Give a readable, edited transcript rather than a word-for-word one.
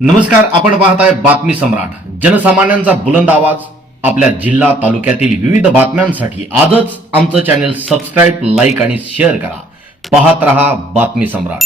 नमस्कार, आपण पाहताय बातमी सम्राट, जनसामान्यांचा बुलंद आवाज. आपल्या जिल्हा तालुक्यातील विविध बातम्यांसाठी आजच आमचं चॅनल सबस्क्राईब, लाईक आणि शेअर करा. पाहत रहा बातमी सम्राट.